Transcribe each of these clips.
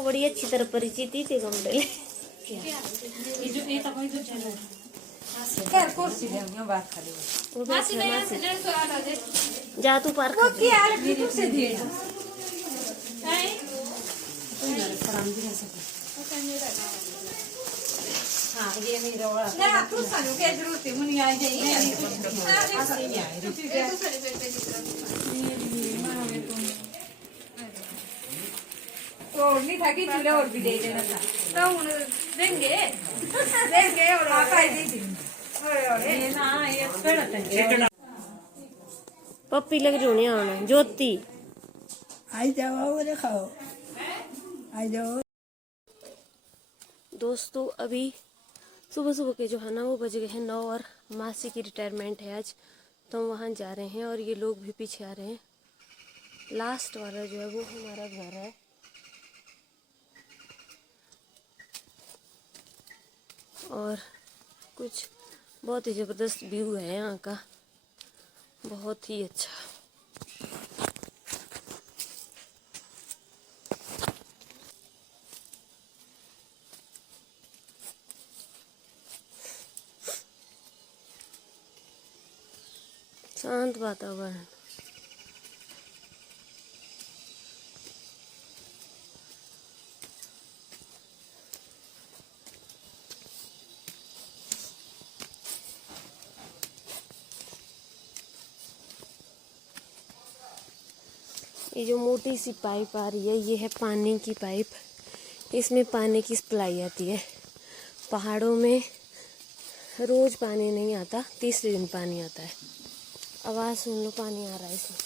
बड़ी अच्छी तरह परिचित ही थे कमरे जा तू पार्क ये नहीं रोड़ा ना तू सालू के जरूरत है मुनी आ जाइए तो नहीं था कि चूल्हा और भी दे देना था तो उन देंगे और आपा दे दी ये ना ये पेड़ पप्पी लग रही होनी आना ज्योति आई जाओ और खाओ आई जाओ। दोस्तों अभी सुबह सुबह के जो है ना वो बज गए हैं 9 और मासी की रिटायरमेंट है आज, तो हम वहाँ जा रहे हैं और ये लोग भी पीछे आ रहे हैं। लास्ट वाला जो है वो हमारा घर है। और कुछ बहुत ही ज़बरदस्त व्यू है यहाँ का, बहुत ही अच्छा। शांत वातावरण। ये जो मोटी सी पाइप आ रही है ये है पानी की पाइप, इसमें पानी की सप्लाई आती है। पहाड़ों में रोज पानी नहीं आता, तीसरे दिन पानी आता है। आवाज सुन लो, पानी आ रहा है इसमें।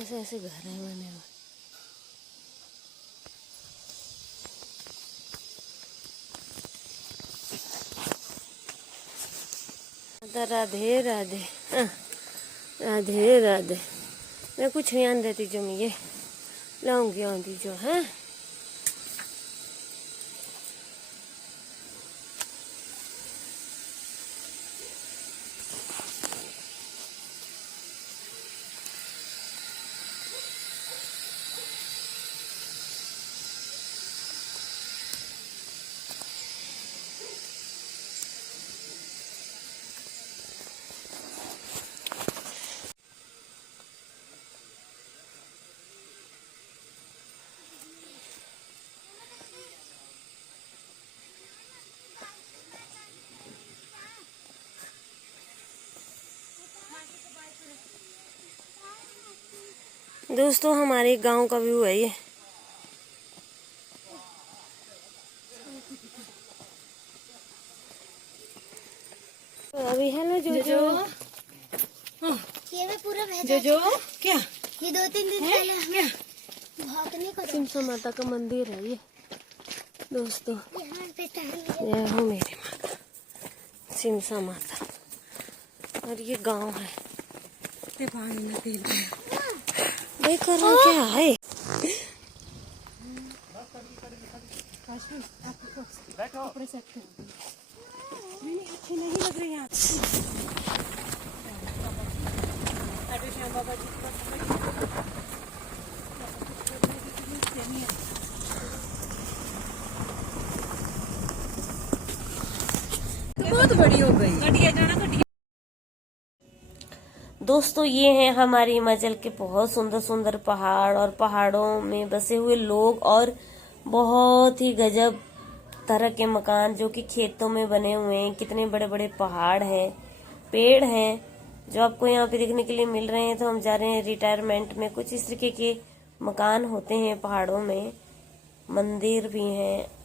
ऐसे ऐसे घर है बने हुए। राधे राधे राधे राधे। मैं कुछ नहीं आन देती जो मैं ये लाऊंगी आंधी जो है। दोस्तों हमारे गांव का व्यू है ये। अभी है ना जो ये भी पूरा जो क्या ये 2-3 दिन पहले भागने को सिमसा माता का मंदिर है ये दोस्तों। यहाँ पे टहल ये हो मेरी माता सिमसा माता, और ये गांव है। पानी में तेल देख रहा क्या है। कपड़े सेट कर नहीं अच्छी नहीं लग रही यहाँ। श्याम बाबा जी बहुत बड़ी हो गई घटिया जाना घटिया। दोस्तों ये हैं हमारे हिमाचल के बहुत सुंदर सुंदर पहाड़ और पहाड़ों में बसे हुए लोग और बहुत ही गजब तरह के मकान जो कि खेतों में बने हुए हैं। कितने बड़े बड़े पहाड़ हैं, पेड़ हैं जो आपको यहाँ पे देखने के लिए मिल रहे हैं। तो हम जा रहे हैं रिटायरमेंट में। कुछ इस तरीके के मकान होते हैं पहाड़ों में, मंदिर भी हैं।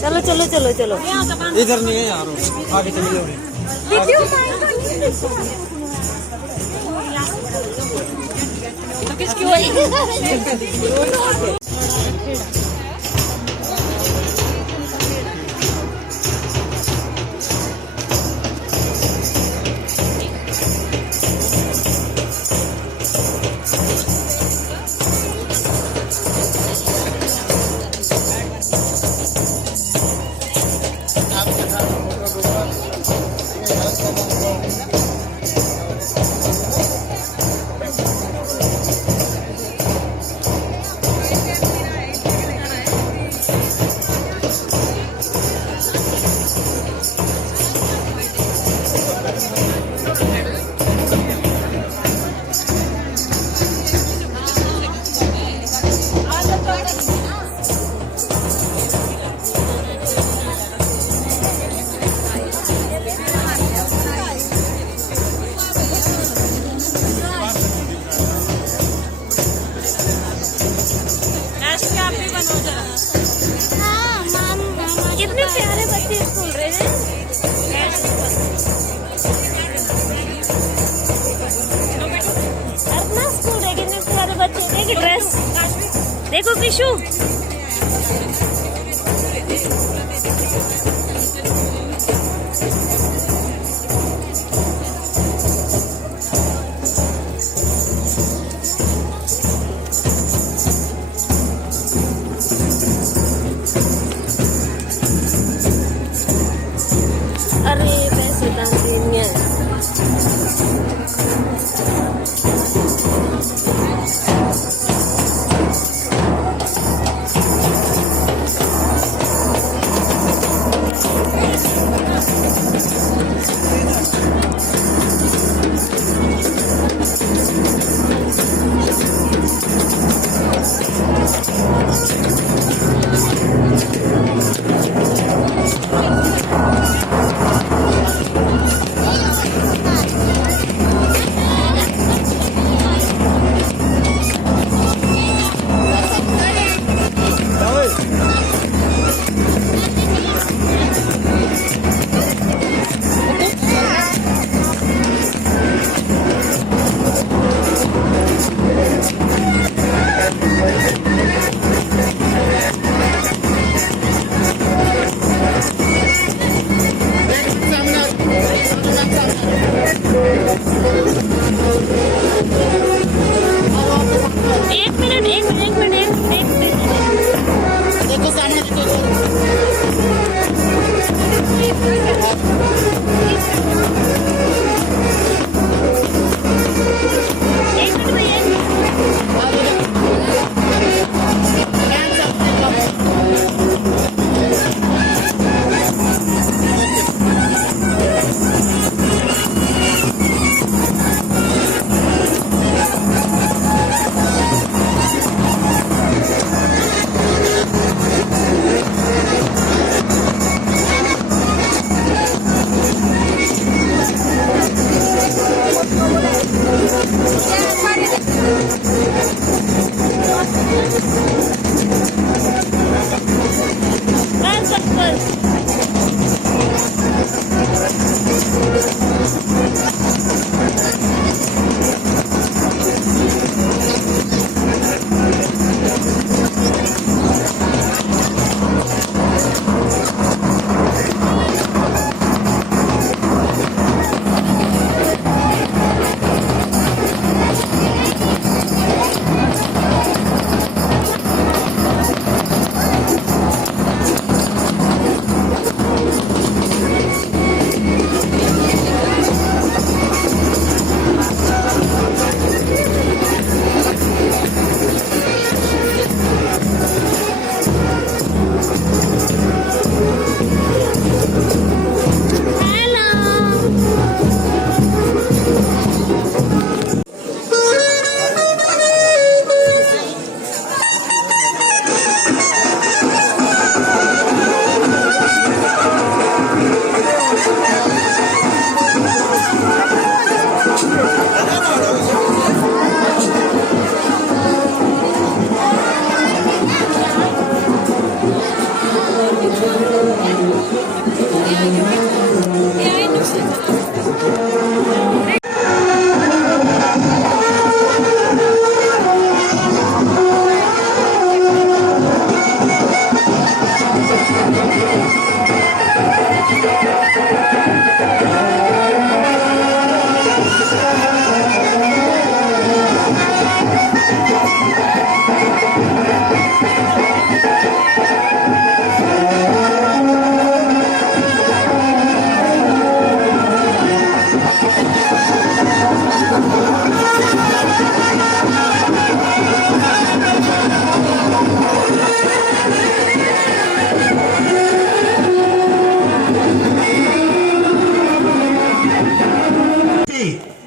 चलो चलो चलो चलो। इधर नहीं है यार, आगे चले जाओ। किसकी कितने प्यारे बच्चे स्कूल रहे हैं। अपना स्कूल है, कितने प्यारे बच्चे। देखिए ड्रेस देखो किशु। अरे पैसे दान देनी है।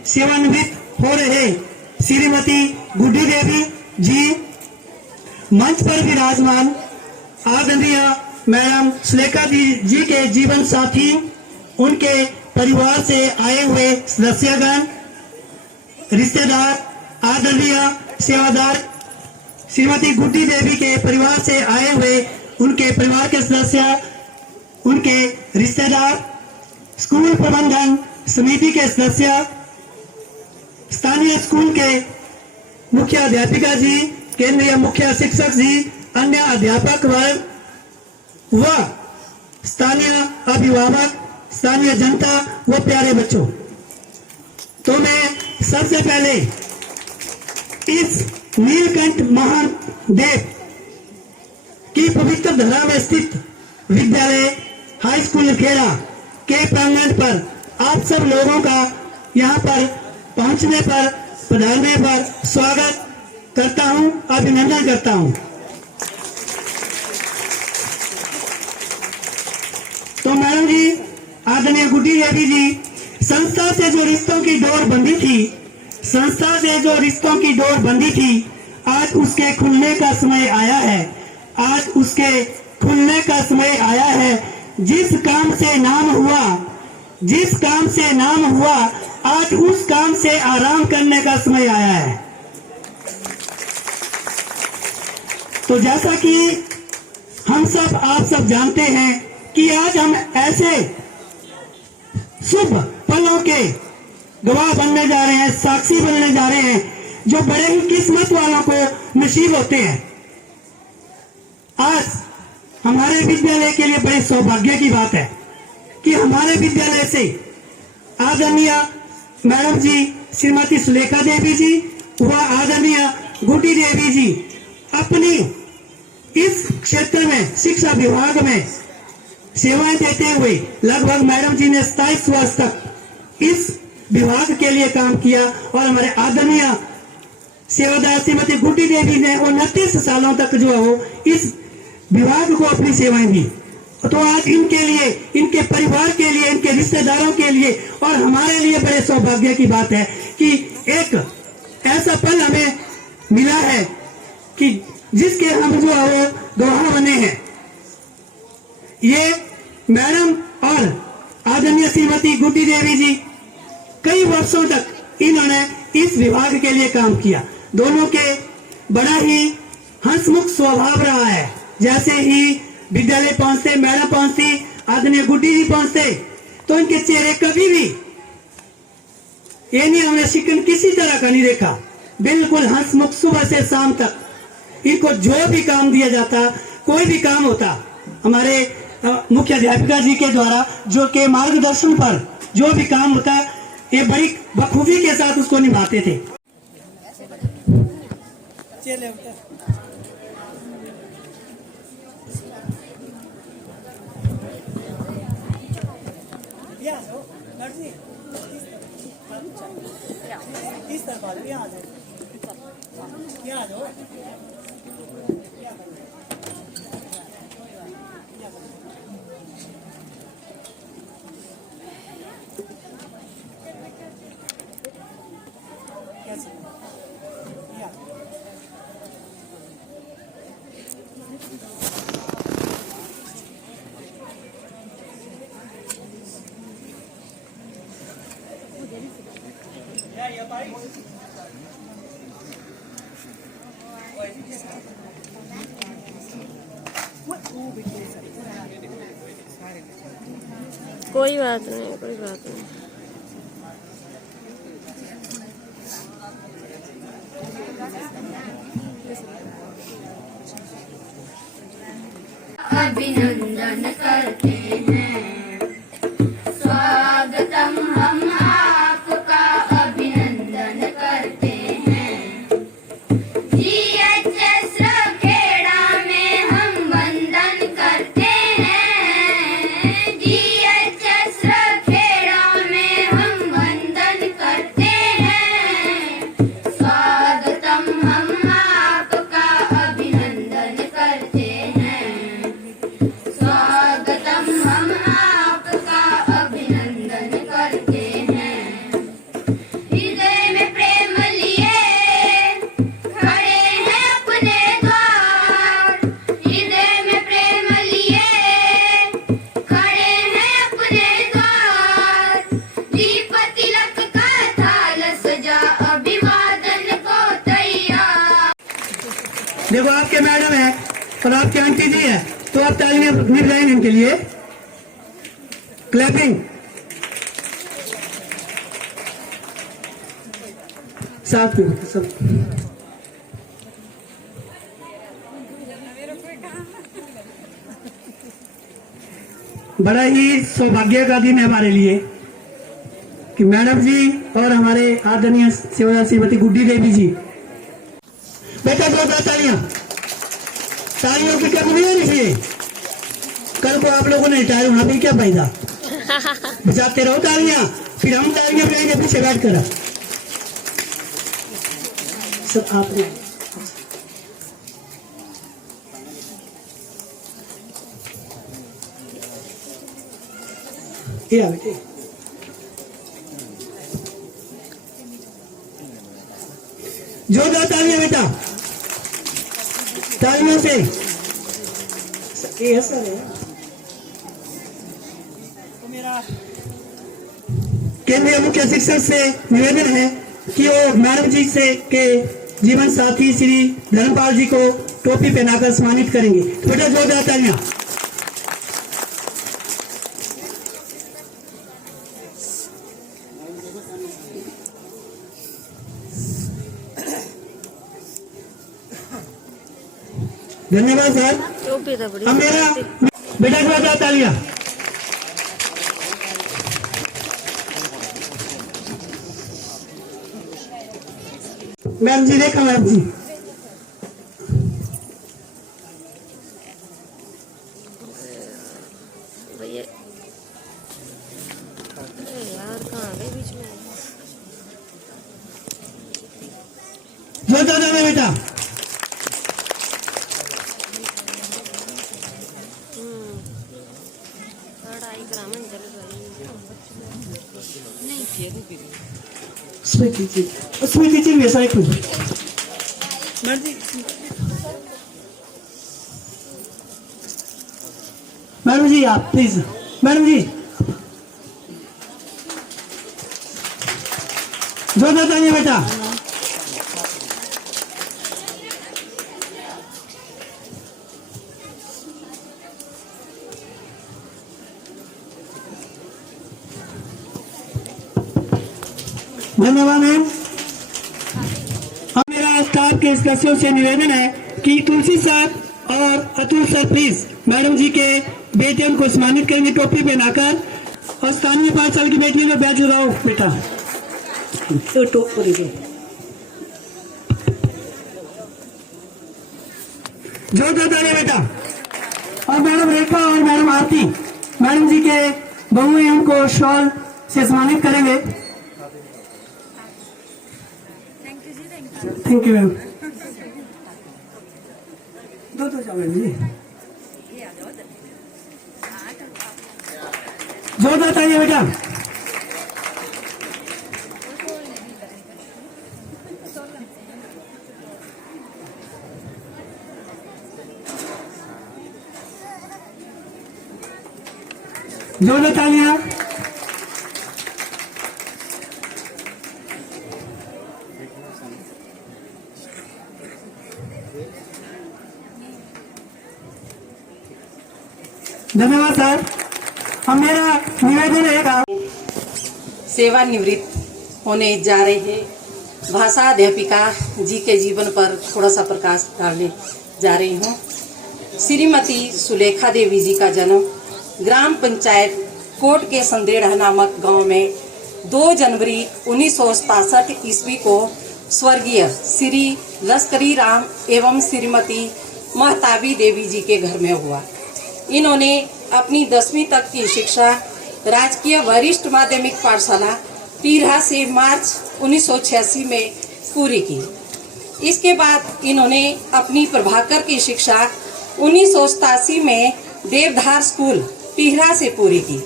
सेवानिवृत्त हो रहे श्रीमती गुड्डी देवी जी, मंच पर विराजमान आदरणीय मैडम सुलेखा जी के जीवन साथी, उनके परिवार से आए हुए सदस्यगण, रिश्तेदार, आदरणीय सेवादार श्रीमती गुड्डी देवी के परिवार से आए हुए उनके परिवार के सदस्य, उनके रिश्तेदार, स्कूल प्रबंधन समिति के सदस्य, स्थानीय स्कूल के मुख्य अध्यापिका जी, केंद्रीय मुख्य शिक्षक जी, अन्य अध्यापक वर्ग व स्थानीय अभिभावक, स्थानीय जनता व प्यारे बच्चों, तो मैं सबसे पहले इस नीलकंठ महादेव की पवित्र धरा में स्थित विद्यालय हाई स्कूल खेड़ा के प्रांगण पर आप सब लोगों का यहाँ पर पहुँचने पर, पधारने पर स्वागत करता हूँ, अभिनंदन करता हूँ। तो मैडम जी, आदरणीय गुड्डी देवी जी, संस्था से जो रिश्तों की डोर बंधी थी, संस्था से जो रिश्तों की डोर बंधी थी, आज उसके खुलने का समय आया है। आज उसके खुलने का समय आया है। जिस काम से नाम हुआ, जिस काम से नाम हुआ, आज उस काम से आराम करने का समय आया है। तो जैसा कि हम सब, आप सब जानते हैं कि आज हम ऐसे शुभ पलों के गवाह बनने जा रहे हैं, साक्षी बनने जा रहे हैं, जो बड़े ही किस्मत वालों को नसीब होते हैं। आज हमारे विद्यालय के लिए बड़े सौभाग्य की बात है कि हमारे विद्यालय से आदरणीय मैडम जी श्रीमती सुलेखा देवी जी व आदरणीय गुड्डी देवी जी अपनी इस क्षेत्र में, शिक्षा विभाग में सेवाएं देते हुए लगभग मैडम जी ने 27 वर्ष तक इस विभाग के लिए काम किया और हमारे आदरणीय सेवादार श्रीमती गुड्डी देवी ने 29 सालों तक जो है वो इस विभाग को अपनी सेवाएं दी। तो आज इनके लिए, इनके परिवार के लिए, इनके रिश्तेदारों के लिए और हमारे लिए बड़े सौभाग्य की बात है कि एक ऐसा पल हमें मिला है कि जिसके हम जो है वो गवाह बने हैं। ये मैडम और आदरणीय श्रीमती गुड्डी देवी जी कई वर्षों तक इन्होंने इस विभाग के लिए काम किया। दोनों के बड़ा ही हंसमुख स्वभाव रहा है। जैसे ही विद्यालय पहुंचते, मैडम पहुंचती, आदरणीय गुड्डी जी पहुंचते, तो इनके चेहरे कभी भी ये नहीं, हमने शिकन किसी तरह का नहीं देखा। बिल्कुल हंसमुख, सुबह से शाम तक इनको जो भी काम दिया जाता, कोई भी काम होता, हमारे मुख्य अध्यापिका जी के द्वारा जो के मार्गदर्शन पर जो भी काम होता, ये बड़ी बखूबी के साथ उसको निभाते थे। कोई बात नहीं, कोई बात नहीं। अभिनंदन करते हैं, स्वागतम हम आपका अभिनंदन करते हैं। जीएचएस खेड़ा में हम वंदन करते हैं, जीएचएस खेड़ा में और आपके आंटी जी है, तो आप तालियां मिल रहे हैं इनके लिए। क्लैपिंग। साथ में सब बड़ा ही सौभाग्य का दिन है हमारे लिए कि मैडम जी और हमारे आदरणीय सेवा श्रीमती गुड्डी देवी जी। बेटा दो तालियां, तालियों की कमी नहीं होनी चाहिए। कल को आप लोगों ने रिटायर होना फिर क्या फायदा। बजाते रहो तालियां, फिर हम तालियां बजाएंगे पीछे बैठ कर। सब आपने बेटे जोरदार तालियां बेटा, तालियों से। ये सर है तो मेरा केंद्रीय मुख्य शिक्षक से निवेदन है कि वो मैडम जी से के जीवन साथी श्री धर्मपाल जी को टोपी पहनाकर सम्मानित करेंगे। बेटा जोरदार तालियां। धन्यवाद सर। अब मेरा बेटा जोरदार तालियां। मैम जी देखा मैम जी। भैया यार कहाँ गए बीच में। जोरदार तालियां बेटा। उसमें कीजिए वैसा एक मिनट। मैडम जी आप प्लीज। मैडम जी जोरदार तालियां बेटा। धन्यवाद मैम। अब मेरा स्टाफ के सदस्यों से निवेदन है कि तुलसी सर और अतुल सर प्लीज मैडम जी के बेटियों को सम्मानित करेंगे टोपी पहनाकर। और स्थानीय 5 साल की बेटी में बैच लगाओ बेटा। तो टोपी जोरदार तालियां बेटा। और मैडम रेखा और मैडम आरती मैडम जी के बहू हैं, उनको शॉल से सम्मानित करेंगे। Thank you ma'am. दो जाओ जी। जोरदार तालियां बेटा। जोरदार तालियां। धन्यवाद सर। हम मेरा निवेदन है सेवानिवृत्त होने जा रहे भाषा अध्यापिका जी के जीवन पर थोड़ा सा प्रकाश डालने जा रही हूँ। श्रीमती सुलेखा देवी जी का जन्म ग्राम पंचायत कोट के संदेड़ा नामक गांव में 2 जनवरी 1967 ईस्वी को स्वर्गीय श्री लश्करी राम एवं श्रीमती महताबी देवी जी के घर में हुआ। इन्होंने अपनी 10वीं तक की शिक्षा राजकीय वरिष्ठ माध्यमिक पाठशाला पीढ़ा से मार्च 1986 में पूरी की। इसके बाद इन्होंने अपनी प्रभाकर की शिक्षा 1987 में देवधार स्कूल पीढ़ा से पूरी की।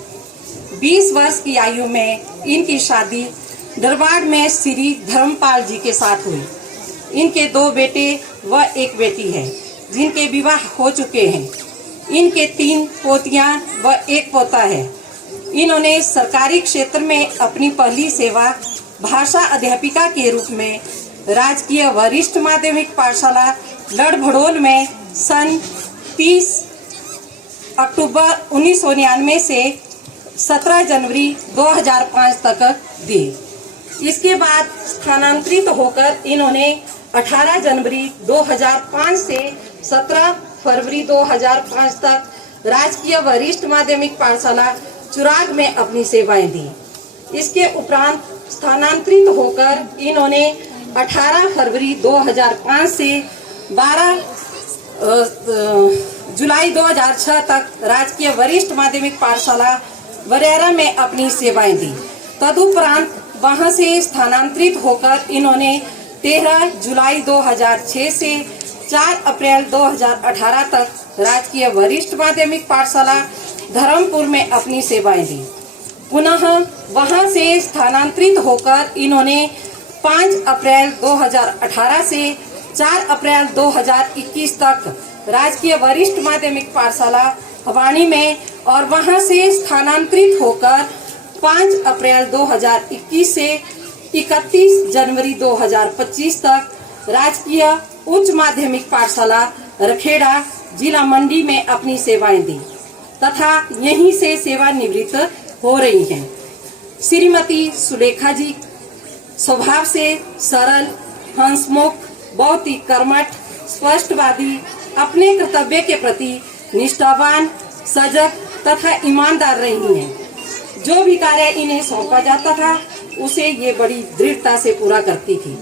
20 वर्ष की आयु में इनकी शादी दरबार में श्री धर्मपाल जी के साथ हुई। इनके 2 बेटे व 1 बेटी है जिनके विवाह हो चुके हैं। इनके 3 पोतियां व 1 पोता है। इन्होंने सरकारी क्षेत्र में अपनी पहली सेवा भाषा अध्यापिका के रूप में राजकीय वरिष्ठ माध्यमिक पाठशाला लड़भड़ोल में सन 30 अक्टूबर 1999 से 17 जनवरी 2005 तक दिए। इसके बाद स्थानांतरित होकर इन्होंने 18 जनवरी 2005 से 17 फरवरी 2005 तक राजकीय वरिष्ठ माध्यमिक पाठशाला चुराग में अपनी सेवाएं दी। इसके उपरांत स्थानांतरित होकर इन्होंने 18 फरवरी 2005 से 12 जुलाई 2006 तक राजकीय वरिष्ठ माध्यमिक पाठशाला वरेरा में अपनी सेवाएं दी। तदुपरांत वहां से स्थानांतरित होकर इन्होंने 13 जुलाई 2006 से 4 अप्रैल 2018 तक राजकीय वरिष्ठ माध्यमिक पाठशाला धर्मपुर में अपनी सेवाएं दी। पुनः वहां से स्थानांतरित होकर इन्होंने 5 अप्रैल 2018 से 4 अप्रैल 2021 तक राजकीय वरिष्ठ माध्यमिक पाठशाला हवाणी में और वहां से स्थानांतरित होकर 5 अप्रैल 2021 से 31 जनवरी 2025 तक राजकीय उच्च माध्यमिक पाठशाला रखेड़ा जिला मंडी में अपनी सेवाएं दी तथा यहीं से सेवानिवृत्त हो रही हैं। श्रीमती सुलेखा जी स्वभाव से सरल, हंसमुख, बहुत ही कर्मठ, स्पष्टवादी, अपने कर्तव्य के प्रति निष्ठावान, सजग तथा ईमानदार रही हैं। जो भी कार्य इन्हें सौंपा जाता था उसे ये बड़ी दृढ़ता से पूरा करती थी।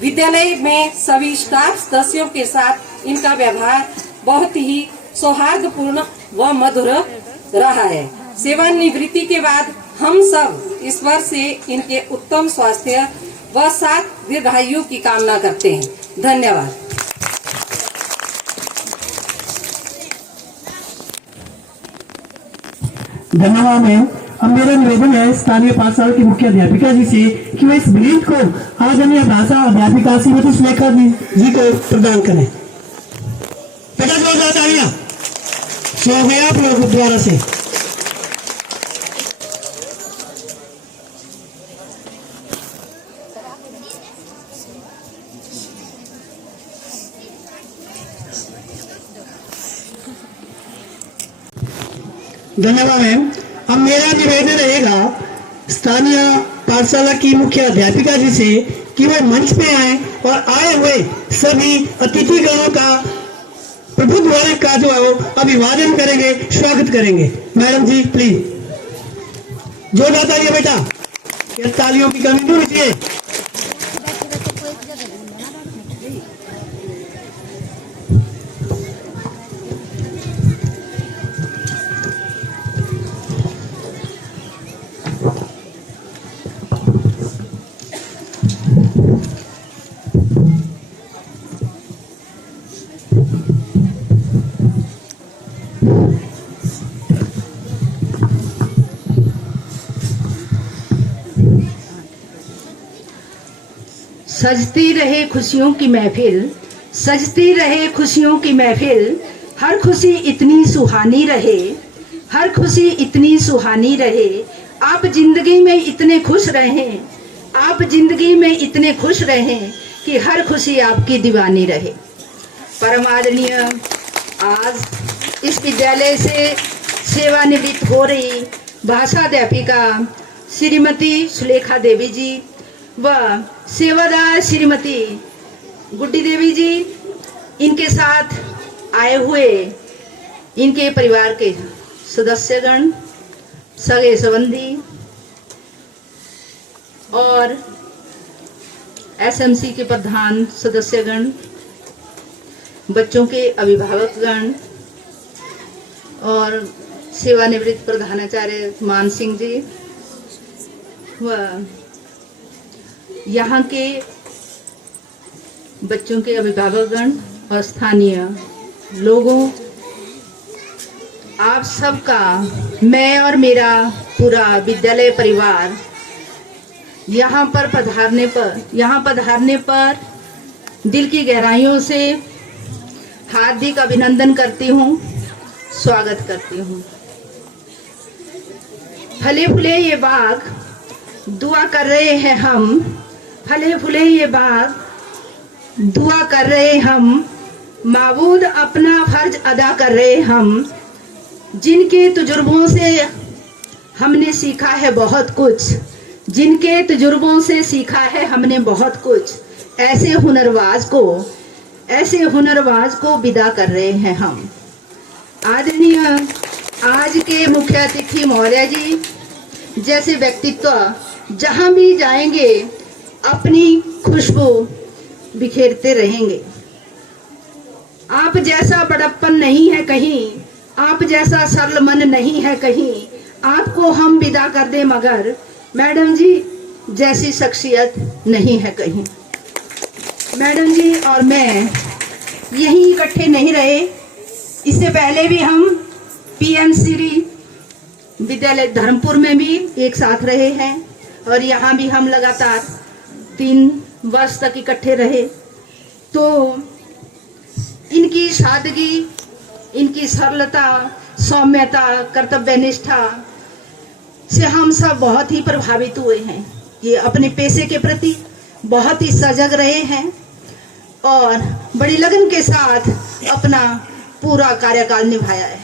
विद्यालय में सभी स्टाफ सदस्यों के साथ इनका व्यवहार बहुत ही सौहार्दपूर्ण व मधुर रहा है। सेवानिवृत्ति के बाद हम सब ईश्वर से इनके उत्तम स्वास्थ्य व साथ दीर्घायु की कामना करते हैं। धन्यवाद। धन्यवाद मैम। अब मेरा निवेदन है स्थानीय पाठशाला की मुख्य अध्यापिका जी से कि वह इस ब्रीफ को आदरणीय भाषा अध्यापिका श्रीमती सुलेखा जी को प्रदान करें। बेटा जो तालियां सो गया आप लोग द्वारा से। धन्यवाद मैम। अब मेरा निवेदन रहेगा स्थानीय पाठशाला की मुख्य अध्यापिका जी से कि वह मंच पे आए और आए हुए सभी अतिथिगणों का प्रबुद्ध वर्ग का जो है वो अभिवादन करेंगे, स्वागत करेंगे। Madam ji please. जोरदार तालियां बेटा, ये तालियों की कमी नहीं होनी चाहिए। सजती रहे खुशियों की महफिल, सजती रहे खुशियों की महफिल, हर खुशी इतनी सुहानी रहे, हर खुशी इतनी सुहानी रहे। आप जिंदगी में इतने खुश रहें, आप जिंदगी में इतने खुश रहें कि हर खुशी आपकी दीवानी रहे। परम आदरणीय आज इस विद्यालय से सेवानिवृत्त हो रही भाषा अध्यापिका श्रीमती सुलेखा देवी जी व सेवादार श्रीमती गुड्डी देवी जी, इनके साथ आए हुए इनके परिवार के सदस्यगण, सगे संबंधी और एसएमसी के प्रधान सदस्यगण, बच्चों के अभिभावकगण और सेवानिवृत्त प्रधानाचार्य मान सिंह जी व यहाँ के बच्चों के अभिभावकगण और स्थानीय लोगों, आप सबका मैं और मेरा पूरा विद्यालय परिवार यहाँ पधारने पर दिल की गहराइयों से हार्दिक अभिनंदन करती हूँ, स्वागत करती हूँ। फले फूले ये बाग दुआ कर रहे हैं हम, फले फूले ये बाग दुआ कर रहे हम, माबूद अपना फर्ज अदा कर रहे हम, जिनके तजुर्बों से हमने सीखा है बहुत कुछ, जिनके तजुर्बों से सीखा है हमने बहुत कुछ, ऐसे हुनरबाज को विदा कर रहे हैं हम। आदरणीय आज के मुख्य अतिथि महोदय जी जैसे व्यक्तित्व जहां भी जाएंगे अपनी खुशबू बिखेरते रहेंगे। आप जैसा बड़प्पन नहीं है कहीं, आप जैसा सरल मन नहीं है कहीं, आपको हम विदा कर दें मगर मैडम जी जैसी शख्सियत नहीं है कहीं। मैडम जी और मैं यहीं इकट्ठे नहीं रहे, इससे पहले भी हम पीएम श्री विद्यालय धर्मपुर में भी एक साथ रहे हैं और यहाँ भी हम लगातार 3 वर्ष तक इकट्ठे रहे। तो इनकी सादगी, इनकी सरलता, सौम्यता, कर्तव्यनिष्ठा से हम सब बहुत ही प्रभावित हुए हैं। ये अपने पेशे के प्रति बहुत ही सजग रहे हैं और बड़ी लगन के साथ अपना पूरा कार्यकाल निभाया है।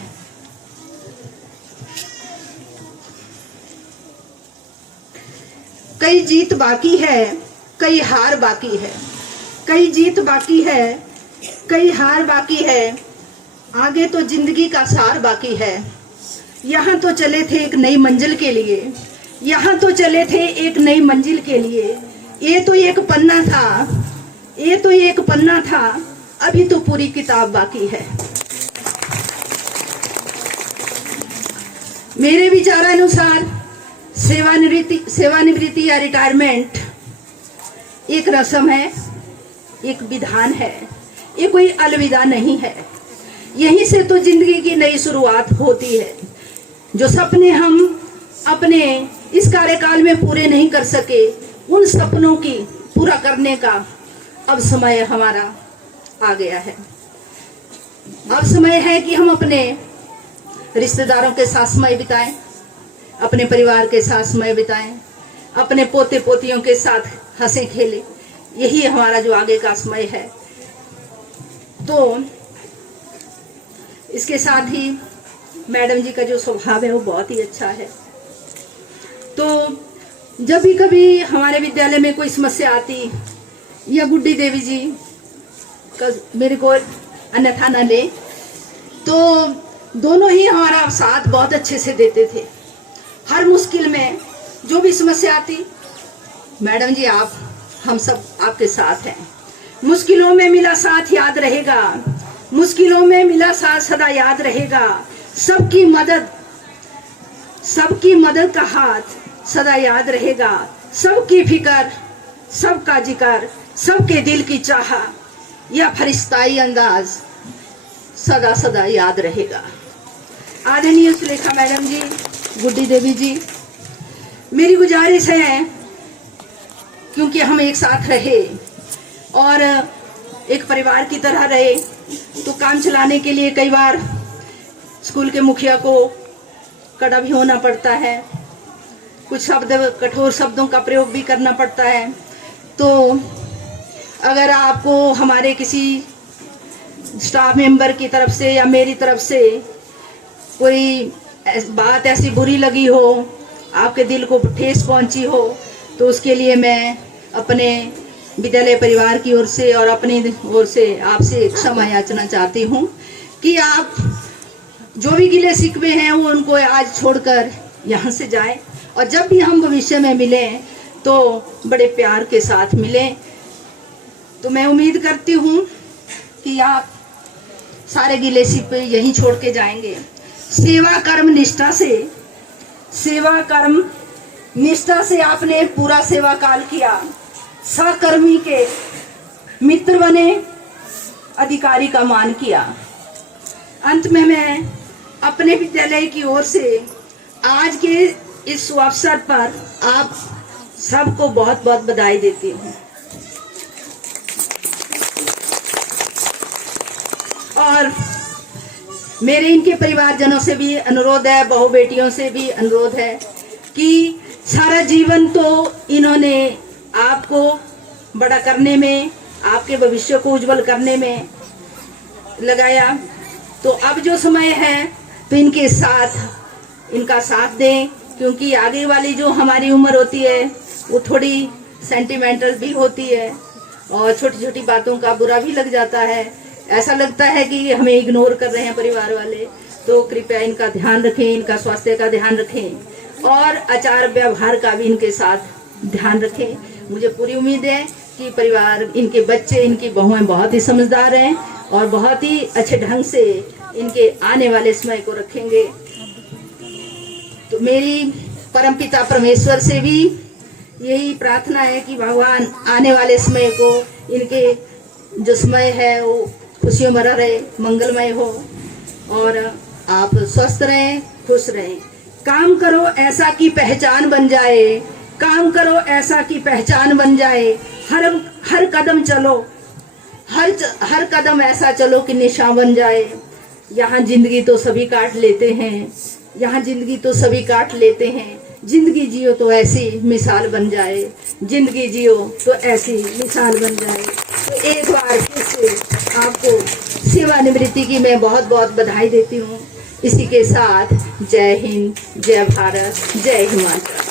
कई जीत बाकी है, कई हार बाकी है, कई जीत बाकी है, कई हार बाकी है, आगे तो जिंदगी का सार बाकी है। यहाँ तो चले थे एक नई मंजिल के लिए, यहाँ तो चले थे एक नई मंजिल के लिए। ये तो एक पन्ना था, ये तो एक पन्ना था, अभी तो पूरी किताब बाकी है। मेरे विचारानुसार सेवानिवृत्ति या रिटायरमेंट एक रस्म है, एक विधान है, ये कोई अलविदा नहीं है। यहीं से तो जिंदगी की नई शुरुआत होती है। जो सपने हम अपने इस कार्यकाल में पूरे नहीं कर सके, उन सपनों की पूरा करने का अब समय हमारा आ गया है। अब समय है कि हम अपने रिश्तेदारों के साथ समय बिताएं, अपने परिवार के साथ समय बिताएं, अपने पोते पोतियों के साथ हंसे खेले। यही हमारा जो आगे का समय है। तो इसके साथ ही मैडम जी का जो स्वभाव है वो बहुत ही अच्छा है। तो जब भी कभी हमारे विद्यालय में कोई समस्या आती या गुड्डी देवी जी का मेरे को अन्यथा न ले, तो दोनों ही हमारा साथ बहुत अच्छे से देते थे। हर मुश्किल में जो भी समस्या आती, मैडम जी आप हम सब आपके साथ हैं। मुश्किलों में मिला साथ याद रहेगा, मुश्किलों में मिला साथ सदा याद रहेगा। सबकी मदद का हाथ सदा याद रहेगा। सबकी फिक्र, सबका जिक्र, सबके दिल की चाह, यह फरिश्ताई अंदाज सदा सदा याद रहेगा। आदरणीय सुलेखा मैडम जी, गुड्डी देवी जी, मेरी गुजारिश है, क्योंकि हम एक साथ रहे और एक परिवार की तरह रहे, तो काम चलाने के लिए कई बार स्कूल के मुखिया को कड़ा भी होना पड़ता है, कुछ शब्द कठोर शब्दों का प्रयोग भी करना पड़ता है। तो अगर आपको हमारे किसी स्टाफ मेंबर की तरफ से या मेरी तरफ से कोई बात ऐसी बुरी लगी हो, आपके दिल को ठेस पहुंची हो, तो उसके लिए मैं अपने विद्यालय परिवार की ओर से और अपनी ओर से आपसे क्षमा याचना चाहती हूँ कि आप जो भी गिले शिकवे हैं वो उनको आज छोड़कर यहाँ से जाएं और जब भी हम भविष्य में मिलें तो बड़े प्यार के साथ मिलें। तो मैं उम्मीद करती हूँ कि आप सारे गिले शिकवे यहीं छोड़ के जाएंगे। सेवा कर्म निष्ठा से आपने पूरा सेवा काल किया, सहकर्मी के मित्र बने, अधिकारी का मान किया। अंत में मैं अपने विद्यालय की ओर से आज के इस अवसर पर आप सबको बहुत बहुत बधाई देती हूँ और मेरे इनके परिवारजनों से भी अनुरोध है, बहू बेटियों से भी अनुरोध है कि सारा जीवन तो इन्होंने आपको बड़ा करने में, आपके भविष्य को उज्जवल करने में लगाया। तो अब जो समय है तो इनका साथ दें, क्योंकि आगे वाली जो हमारी उम्र होती है वो थोड़ी सेंटिमेंटल भी होती है और छोटी छोटी बातों का बुरा भी लग जाता है। ऐसा लगता है कि हमें इग्नोर कर रहे हैं परिवार वाले। तो कृपया इनका ध्यान रखें, इनका स्वास्थ्य का ध्यान रखें और आचार व्यवहार का भी इनके साथ ध्यान रखें। मुझे पूरी उम्मीद है कि परिवार, इनके बच्चे, इनकी बहुएं बहुत ही समझदार हैं और बहुत ही अच्छे ढंग से इनके आने वाले समय को रखेंगे। तो मेरी परमपिता परमेश्वर से भी यही प्रार्थना है कि भगवान आने वाले समय को, इनके जो समय है वो खुशियों भरा रहे, मंगलमय हो और आप स्वस्थ रहें, खुश रहें। काम करो ऐसा कि पहचान बन जाए, काम करो ऐसा कि पहचान बन जाए। हर कदम चलो, हर कदम ऐसा चलो कि निशान बन जाए। यहाँ जिंदगी तो सभी काट लेते हैं, यहाँ जिंदगी तो सभी काट लेते हैं। जिंदगी जियो तो ऐसी मिसाल बन जाए, जिंदगी जियो तो ऐसी मिसाल बन जाए। तो एक बार फिर से आपको सेवानिवृत्ति की मैं बहुत बहुत बधाई देती हूँ। इसी के साथ जय हिंद, जय भारत, जय हिमाचल।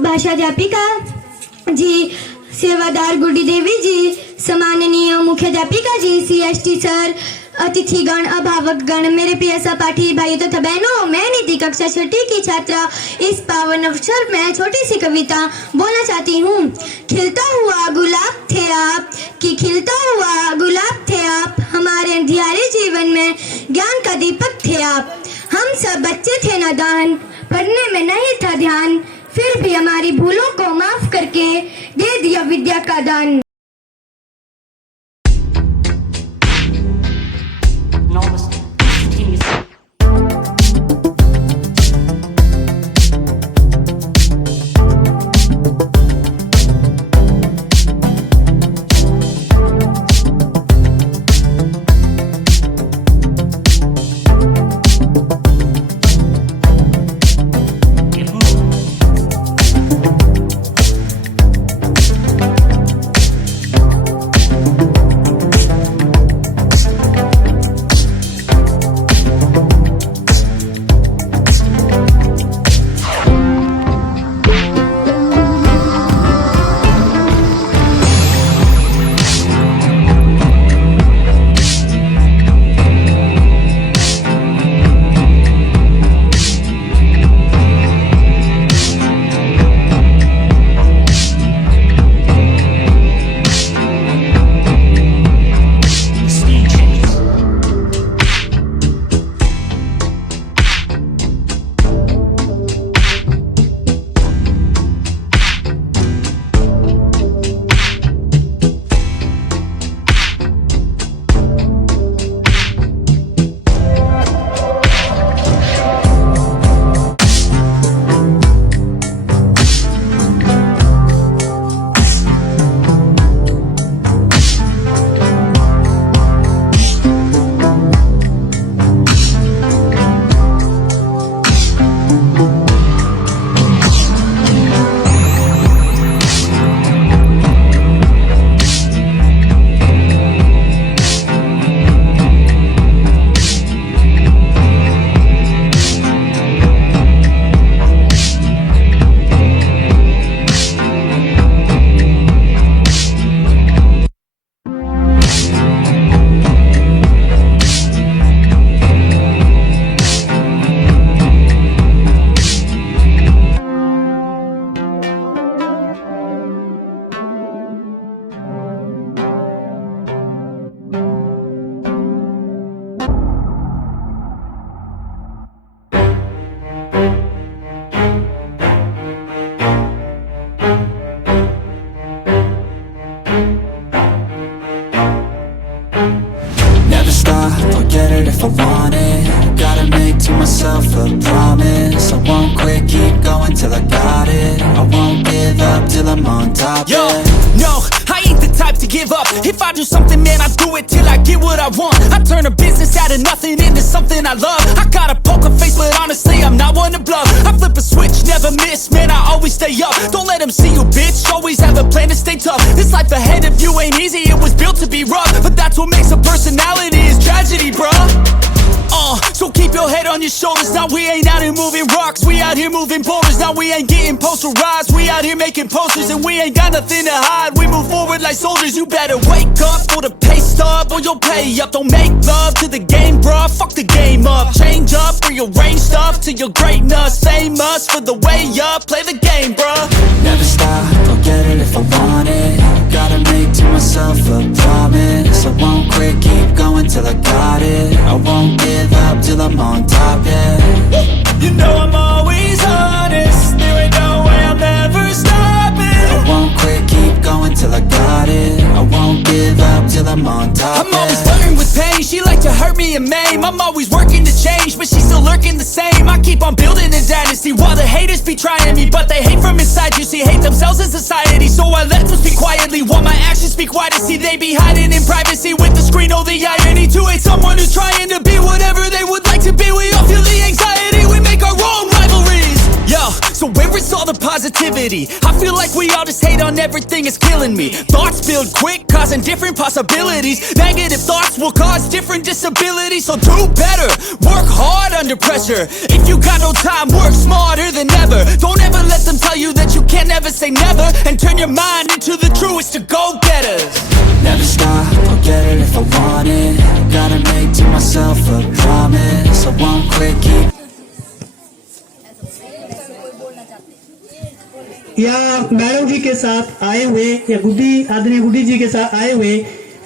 भाषाध्यापिका जी, सेवादार गुड्डी देवी जी, सम्माननीय मुख्याध्यापिका जी, CST सर, अतिथिगण, अभिभावकगण, मेरे प्रिय सहपाठी भाइयों तथा बहनों, मैं नीति कक्षा 6ठी की छात्रा इस पावन अवसर में छोटी सी कविता बोलना चाहती हूँ। खिलता हुआ गुलाब थे आप, कि खिलता हुआ गुलाब थे आप, हमारे अंधियारे जीवन में ज्ञान का दीपक थे आप। हम सब बच्चे थे नादान, पढ़ने में नहीं था ध्यान, फिर भी हमारी भूलों को माफ करके दे दिया विद्या का दान। if I want it. Gotta make to myself a promise. I won't quit, keep going till I got it. I won't give up till I'm on top. Yo, no, I ain't the type to give up. If I do something, man, I do it till I get what I want. I turn a business out of nothing into something I love. I got a poker face, but honestly, I'm not one to bluff. I flip a switch, never miss, man, I always stay up. Don't let them see you, bitch, always have a plan to stay tough. This life ahead of you ain't easy, it was built to be rough. But that's what makes a personality, is tragedy, bruh. So keep your head on your shoulders. Now we ain't out here moving rocks, we out here moving boulders. Now we ain't getting posterized, we out here making posters. And we ain't got nothing to hide, we move forward like soldiers. You better wake up for the pay stub, or you'll pay up. Don't make love to the game, bruh, fuck the game up. Change up, rearrange stuff to your greatness. Famous for the way up, play the game, bruh. Never stop, I'll get it if I want it. Gotta make to myself a promise. I won't quit, keep going till I got it. I won't give up till I'm on top, yeah. You know I'm always honest, there ain't no way I'm ever stopping. I won't quit, keep going till I got it. I won't give up till I'm on top, I'm always flirting with pain, she like to hurt me and maim. I'm always working to change, but she's still lurking the same. I keep on building a dynasty while the haters be trying me. But they hate from inside, you see, hate themselves in society. So I let them speak quietly while my actions speak wider. See, they be hiding in privacy with the screen. Oh, the irony to hate someone who's trying to be whatever they would like to be. We all feel the anxiety, we make our own rivalries. Yo, so where it's all all the positivity. I feel like we all just hate on everything, it's killing me. Thoughts build quick, causing different possibilities. Negative thoughts will cause different disabilities. So do better, work hard under pressure. If you got no time, work smarter than ever. Don't ever let them tell you that you can't never say never. And turn your mind into the truest to go-getters. Never stop, I'll get it if I want it. Gotta make to myself a promise. I won't quit, keep या madam जी के साथ आए हुए या गुड्डी आदरणीय गुड्डी जी के साथ आए हुए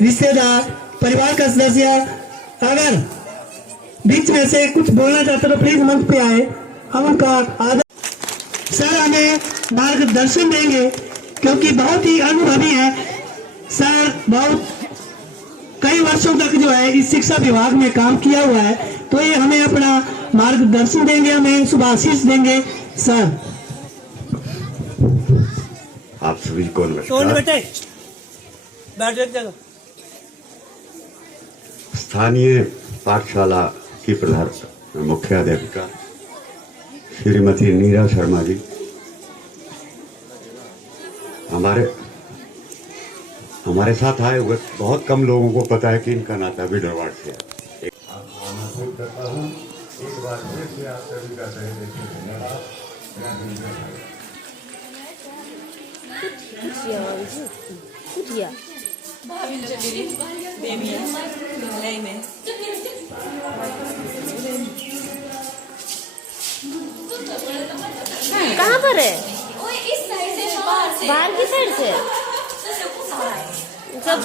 रिश्तेदार परिवार का सदस्य अगर बीच में से कुछ बोलना चाहते तो प्लीज मंच पे आए, हम उनका आदर। सर हमें मार्गदर्शन देंगे क्योंकि बहुत ही अनुभवी है सर, बहुत कई वर्षों तक जो है इस शिक्षा विभाग में काम किया हुआ है, तो ये हमें अपना मार्गदर्शन देंगे, हमें शुभाशीष देंगे सर। आप सभी को नमस्कार। स्थानीय पाठशाला की प्रधान मुख्य अध्यापिका श्रीमती नीरा शर्मा जी, हमारे साथ आए हुए बहुत कम लोगों को पता है कि इनका नाता बिडरवाड़ से है। करता हूँ एक बार फिर से आप सभी का धन्यवाद। कहाँ पर है? बाहर की साइड से सब